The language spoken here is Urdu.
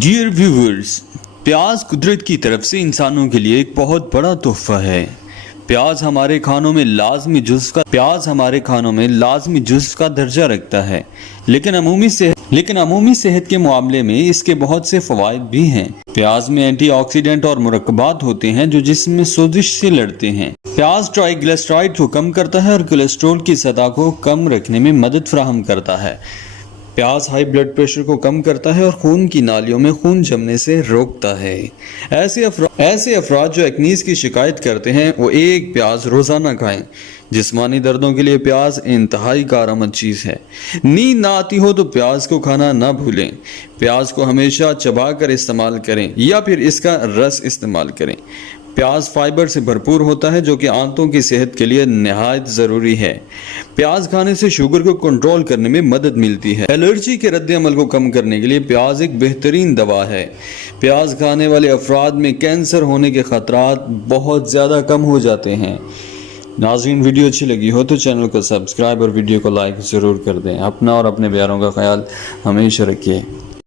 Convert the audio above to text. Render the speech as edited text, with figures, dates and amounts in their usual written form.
ڈیئر ویورز، پیاز قدرت کی طرف سے انسانوں کے لیے ایک بہت بڑا تحفہ ہے۔ پیاز ہمارے کھانوں میں لازمی جزو کا درجہ رکھتا ہے، لیکن عمومی صحت کے معاملے میں اس کے بہت سے فوائد بھی ہیں۔ پیاز میں اینٹی آکسیڈنٹ اور مرکبات ہوتے ہیں جو جسم میں سوزش سے لڑتے ہیں۔ پیاز ٹرائی گلیسرائڈ کو کم کرتا ہے اور کولیسٹرول کی سطح کو کم رکھنے میں مدد فراہم کرتا ہے۔ پیاز ہائی بلڈ پریشر کو کم کرتا ہے اور خون کی نالیوں میں خون جمنے سے روکتا ہے۔ ایسے افراد جو ایکنیز کی شکایت کرتے ہیں وہ ایک پیاز روزانہ کھائیں۔ جسمانی دردوں کے لیے پیاز انتہائی کارآمد چیز ہے۔ نیند نہ آتی ہو تو پیاز کو کھانا نہ بھولیں۔ پیاز کو ہمیشہ چبا کر استعمال کریں یا پھر اس کا رس استعمال کریں۔ پیاز فائبر سے بھرپور ہوتا ہے جو کہ آنتوں کی صحت کے لیے نہایت ضروری ہے۔ پیاز کھانے سے شوگر کو کنٹرول کرنے میں مدد ملتی ہے۔ الرجی کے رد عمل کو کم کرنے کے لیے پیاز ایک بہترین دوا ہے۔ پیاز کھانے والے افراد میں کینسر ہونے کے خطرات بہت زیادہ کم ہو جاتے ہیں۔ ناظرین، ویڈیو اچھی لگی ہو تو چینل کو سبسکرائب اور ویڈیو کو لائک ضرور کر دیں۔ اپنا اور اپنے پیاروں کا خیال ہمیشہ رکھیے۔